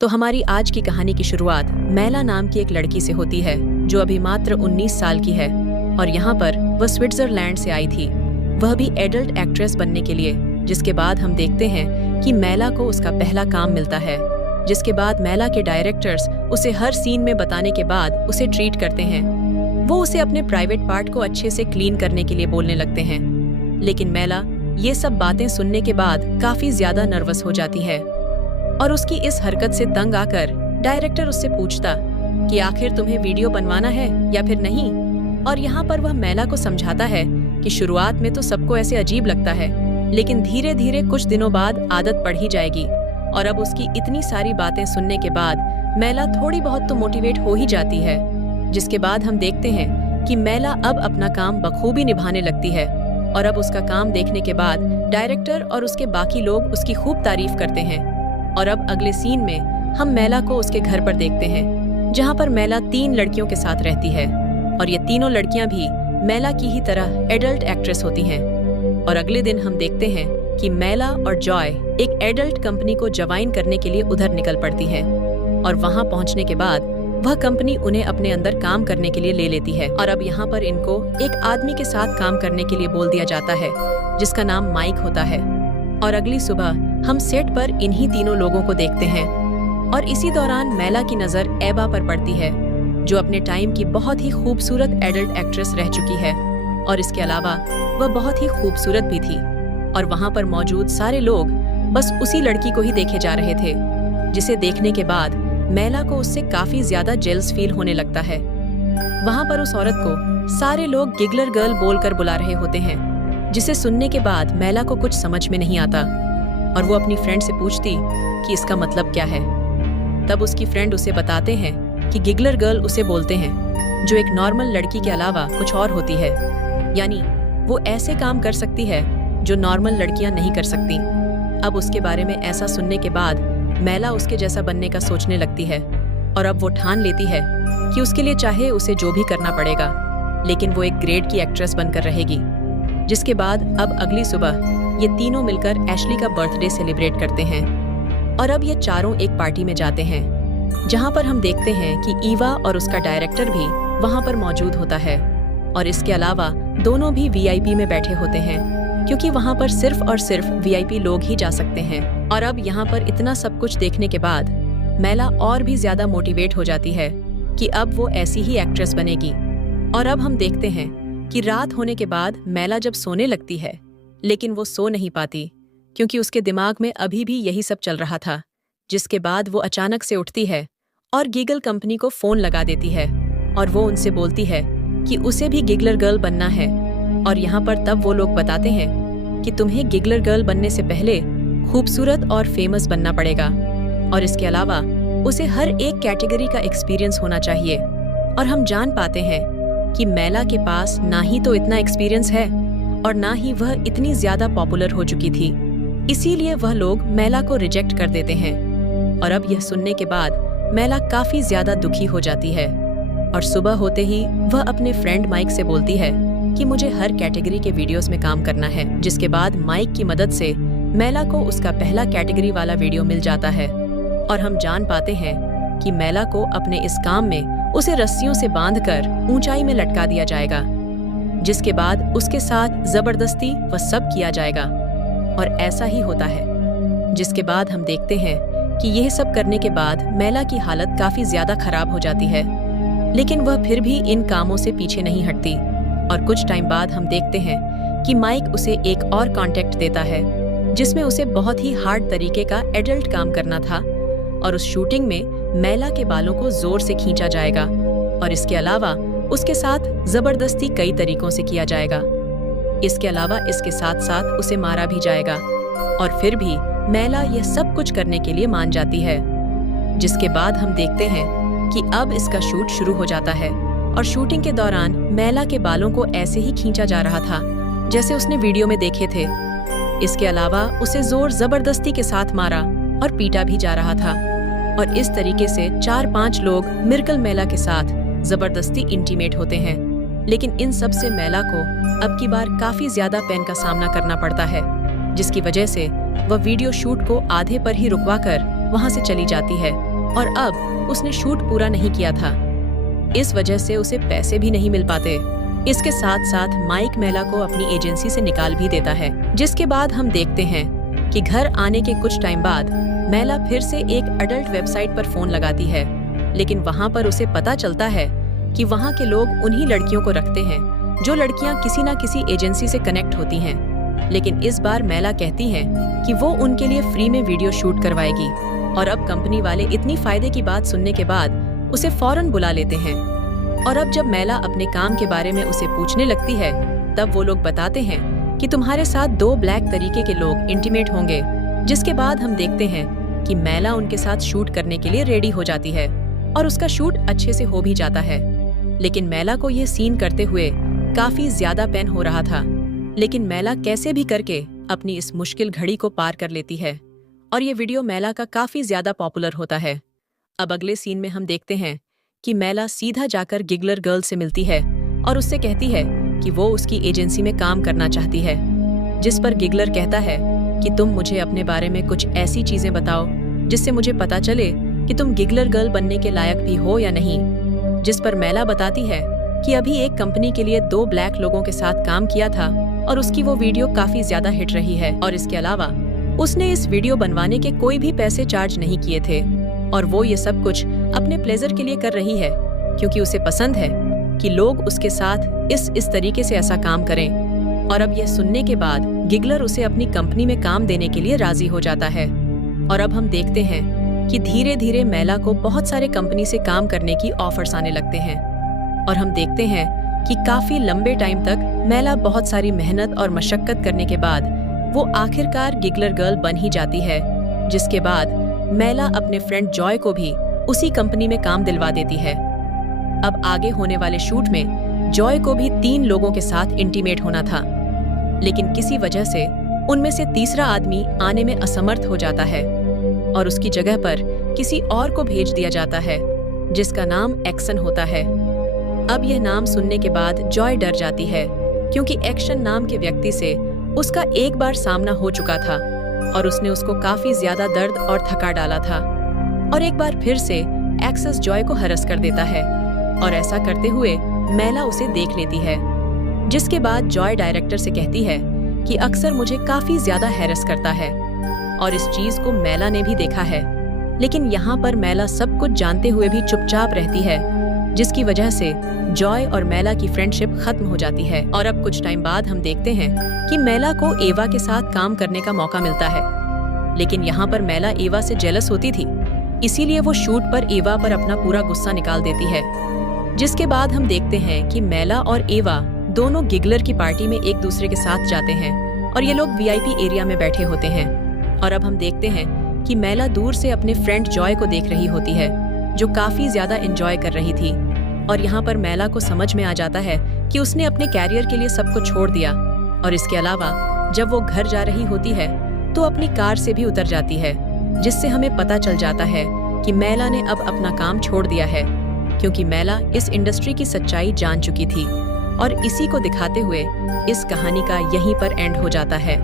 तो हमारी आज की कहानी की शुरुआत मैला नाम की एक लड़की से होती है जो अभी मात्र 19 साल की है और यहाँ पर वह स्विट्जरलैंड से आई थी, वह भी एडल्ट एक्ट्रेस बनने के लिए। जिसके बाद हम देखते हैं कि मैला को उसका पहला काम मिलता है, जिसके बाद मैला के डायरेक्टर्स उसे हर सीन में बताने के बाद उसे ट्रीट करते हैं। वो उसे अपने प्राइवेट पार्ट को अच्छे से क्लीन करने के लिए बोलने लगते हैं, लेकिन मैला ये सब बातें सुनने के बाद काफी ज्यादा नर्वस हो जाती है और उसकी इस हरकत से तंग आकर डायरेक्टर उससे पूछता कि आखिर तुम्हें वीडियो बनवाना है या फिर नहीं। और यहाँ पर वह मैला को समझाता है कि शुरुआत में तो सबको ऐसे अजीब लगता है, लेकिन धीरे धीरे कुछ दिनों बाद आदत पड़ ही जाएगी। और अब उसकी इतनी सारी बातें सुनने के बाद मैला थोड़ी बहुत तो मोटिवेट हो ही जाती है, जिसके बाद हम देखते हैं कि मैला अब अपना काम बखूबी निभाने लगती है। और अब उसका काम देखने के बाद डायरेक्टर और उसके बाकी लोग उसकी खूब तारीफ करते हैं। और अब अगले सीन में हम मैला को उसके घर पर देखते हैं, जहाँ पर मैला 3 लड़कियों के साथ रहती है और ये तीनों लड़कियां भी मैला की ही तरह एडल्ट एक्ट्रेस होती हैं। और अगले दिन हम देखते हैं कि मैला और जॉय एक एडल्ट कंपनी को ज्वाइन करने के लिए उधर निकल पड़ती है और वहां पहुंचने के बाद वह कंपनी उन्हें अपने अंदर काम करने के लिए ले लेती है। और अब यहाँ पर इनको एक आदमी के साथ काम करने के लिए बोल दिया जाता है, जिसका नाम माइक होता है। और अगली सुबह हम सेट पर इन्हीं तीनों लोगों को देखते हैं और इसी दौरान मैला की नजर एबा पर पड़ती है, जो अपने टाइम की बहुत ही खूबसूरत एडल्ट एक्ट्रेस रह चुकी है और इसके अलावा वह बहुत ही खूबसूरत भी थी। और वहाँ पर मौजूद सारे लोग बस उसी लड़की को ही देखे जा रहे थे, जिसे देखने के बाद मैला को उससे काफी ज्यादा जेल्स फील होने लगता है। वहाँ पर उस औरत को सारे लोग गिगलर गर्ल बोलकर बुला रहे होते हैं, जिसे सुनने के बाद मैला को कुछ समझ में नहीं आता और वो अपनी फ्रेंड से पूछती कि इसका मतलब क्या है। तब उसकी फ्रेंड उसे बताते हैं कि गिगलर गर्ल उसे बोलते हैं जो एक नॉर्मल लड़की के अलावा कुछ और होती है, यानी वो ऐसे काम कर सकती है जो नॉर्मल लड़कियां नहीं कर सकती। अब उसके बारे में ऐसा सुनने के बाद मैला उसके जैसा बनने का सोचने लगती है और अब वो ठान लेती है कि उसके लिए चाहे उसे जो भी करना पड़ेगा, लेकिन वो एक ग्रेड की एक्ट्रेस बनकर रहेगी। जिसके बाद अब अगली सुबह ये तीनों मिलकर एशली का बर्थडे सेलिब्रेट करते हैं और अब ये चारों एक पार्टी में जाते हैं, जहां पर हम देखते हैं कि ईवा और उसका डायरेक्टर भी वहां पर मौजूद होता है। और इसके अलावा दोनों भी वीआईपी में बैठे होते हैं, क्योंकि वहां पर सिर्फ और सिर्फ वीआईपी लोग ही जा सकते हैं। और अब यहाँ पर इतना सब कुछ देखने के बाद मैला और भी ज्यादा मोटिवेट हो जाती है कि अब वो ऐसी ही एक्ट्रेस बनेगी। और अब हम देखते हैं कि रात होने के बाद मैला जब सोने लगती है, लेकिन वो सो नहीं पाती क्योंकि उसके दिमाग में अभी भी यही सब चल रहा था। जिसके बाद वो अचानक से उठती है और गीगल कंपनी को फोन लगा देती है और वो उनसे बोलती है कि उसे भी गिगलर गर्ल बनना है। और यहाँ पर तब वो लोग बताते हैं कि तुम्हें गिगलर गर्ल बनने से पहले खूबसूरत और फेमस बनना पड़ेगा और इसके अलावा उसे हर एक कैटेगरी का एक्सपीरियंस होना चाहिए। और हम जान पाते हैं कि मैला के पास ना ही तो इतना एक्सपीरियंस है और ना ही वह इतनी ज्यादा पॉपुलर हो चुकी थी, इसीलिए वह लोग मैला को रिजेक्ट कर देते हैं। और अब यह सुनने के बाद मैला काफी ज्यादा दुखी हो जाती है और सुबह होते ही वह अपने फ्रेंड माइक से बोलती है कि मुझे हर कैटेगरी के वीडियोस में काम करना है। जिसके बाद माइक की मदद से मैला को उसका पहला कैटेगरी वाला वीडियो मिल जाता है और हम जान पाते हैं कि मैला को अपने इस काम में उसे रस्सियों से बांधकर ऊंचाई में लटका दिया जाएगा, जिसके बाद उसके साथ जबरदस्ती वह सब किया जाएगा। और ऐसा ही होता है, जिसके बाद हम देखते हैं कि यह सब करने के बाद मैला की हालत काफी ज्यादा खराब हो जाती है, लेकिन वह फिर भी इन कामों से पीछे नहीं हटती। और कुछ टाइम बाद हम देखते हैं कि माइक उसे एक और कॉन्टेक्ट देता है, जिसमें उसे बहुत ही हार्ड तरीके का एडल्ट काम करना था और उस शूटिंग में मैला के बालों को जोर से खींचा जाएगा और इसके अलावा उसके साथ जबरदस्ती कई तरीकों से किया जाएगा। इसके अलावा इसके साथ साथ उसे मारा भी जाएगा और फिर भी मैला यह सब कुछ करने के लिए मान जाती है। जिसके बाद हम देखते हैं कि अब इसका शूट शुरू हो जाता है और शूटिंग के दौरान मैला के बालों को ऐसे ही खींचा जा रहा था जैसे उसने वीडियो में देखे थे। इसके अलावा उसे जोर जबरदस्ती के साथ मारा और पीटा भी जा रहा था और इस तरीके से 4-5 लोग मिर्कल मैला के साथ जबरदस्ती इंटीमेट होते हैं। लेकिन इन सब से मैला को अब की बार काफी ज्यादा पेन का सामना करना पड़ता है, जिसकी वजह से वह वीडियो शूट को आधे पर ही रुकवा कर वहां से चली जाती है और अब उसने शूट पूरा नहीं किया था। इस वजह से उसे पैसे भी नहीं मिल पाते। इसके साथ साथ माइक मैला को अपनी एजेंसी से निकाल भी देता है। जिसके बाद हम देखते हैं कि घर आने के कुछ टाइम बाद मैला फिर से एक अडल्ट वेबसाइट पर फोन लगाती है, लेकिन वहां पर उसे पता चलता है कि वहां के लोग उन्हीं लड़कियों को रखते हैं जो लड़कियां किसी न किसी एजेंसी से कनेक्ट होती हैं। लेकिन इस बार मैला कहती है कि वो उनके लिए फ्री में वीडियो शूट करवाएगी और अब कंपनी वाले इतनी फायदे की बात सुनने के बाद उसे फौरन बुला लेते हैं। और अब जब मैला अपने काम के बारे में उसे पूछने लगती है, तब वो लोग बताते हैं कि तुम्हारे साथ 2 ब्लैक तरीके के लोग इंटीमेट होंगे। जिसके बाद हम देखते हैं कि मैला उनके साथ शूट करने के लिए रेडी हो जाती है और उसका शूट अच्छे से हो भी जाता है। लेकिन मैला को यह सीन करते हुए काफी ज्यादा पेन हो रहा था, लेकिन मैला कैसे भी करके अपनी इस मुश्किल घड़ी को पार कर लेती है और ये वीडियो मैला का काफी ज्यादा पॉपुलर होता है। अब अगले सीन में हम देखते हैं कि मैला सीधा जाकर गिगलर गर्ल से मिलती है और उससे कहती है कि वो उसकी एजेंसी में काम करना चाहती है। जिस पर गिगलर कहता है कि तुम मुझे अपने बारे में कुछ ऐसी चीजें बताओ जिससे मुझे पता चले कि तुम गिगलर गर्ल बनने के लायक भी हो या नहीं। जिस पर मैला बताती है कि अभी एक कंपनी के लिए 2 ब्लैक लोगों के साथ काम किया था और उसकी वो वीडियो काफी ज्यादा हिट रही है और इसके अलावा उसने इस वीडियो बनवाने के कोई भी पैसे चार्ज नहीं किए थे और वो ये सब कुछ अपने प्लेजर के लिए कर रही है क्योंकि उसे पसंद है कि लोग उसके साथ इस तरीके से ऐसा काम करें। और अब यह सुनने के बाद गिगलर उसे अपनी कंपनी में काम देने के लिए राजी हो जाता है। और अब हम देखते हैं कि धीरे धीरे मैला को बहुत सारे कंपनी से काम करने की ऑफर्स आने लगते हैं और हम देखते हैं कि काफी लंबे टाइम तक मैला बहुत सारी मेहनत और मशक्कत करने के बाद वो आखिरकार गिगलर गर्ल बन ही जाती है। जिसके बाद मैला अपने फ्रेंड जॉय को भी उसी कंपनी में काम दिलवा देती है। अब आगे होने वाले शूट में जॉय को भी 3 लोगों के साथ इंटीमेट होना था, लेकिन किसी वजह से उनमें से तीसरा आदमी आने में असमर्थ हो जाता है और उसकी जगह पर किसी और को भेज दिया जाता है जिसका नाम एक्शन होता है। अब यह नाम सुनने के बाद जॉय डर जाती है क्योंकि एक्शन नाम के व्यक्ति से उसका एक बार सामना हो चुका था और उसने उसको काफी ज्यादा दर्द और थका डाला था। और एक बार फिर से एक्सेस जॉय को हरस कर देता है और ऐसा करते हुए मैला उसे देख लेती है। जिसके बाद जॉय डायरेक्टर से कहती है कि अक्सर मुझे काफी ज्यादा हैरस करता है और इस चीज को मैला ने भी देखा है, लेकिन यहाँ पर मैला सब कुछ जानते हुए भी चुपचाप रहती है, जिसकी वजह से जॉय और मैला की फ्रेंडशिप खत्म हो जाती है। और अब कुछ टाइम बाद हम देखते हैं कि मैला को एवा के साथ काम करने का मौका मिलता है, लेकिन यहाँ पर मैला एवा से जेलस होती थी, इसीलिए वो शूट पर एवा पर अपना पूरा गुस्सा निकाल देती है। जिसके बाद हम देखते हैं कि मैला और एवा दोनों गिगलर की पार्टी में एक दूसरे के साथ जाते हैं और ये लोग वीआईपी एरिया में बैठे होते हैं। और अब हम देखते हैं कि मैला दूर से अपने फ्रेंड जॉय को देख रही होती है जो काफी ज्यादा एंजॉय कर रही थी। और यहाँ पर मैला को समझ में आ जाता है कि उसने अपने कैरियर के लिए सब कुछ छोड़ दिया और इसके अलावा जब वो घर जा रही होती है तो अपनी कार से भी उतर जाती है, जिससे हमें पता चल जाता है कि मैला ने अब अपना काम छोड़ दिया है क्योंकि मैला इस इंडस्ट्री की सच्चाई जान चुकी थी। और इसी को दिखाते हुए इस कहानी का यहीं पर एंड हो जाता है।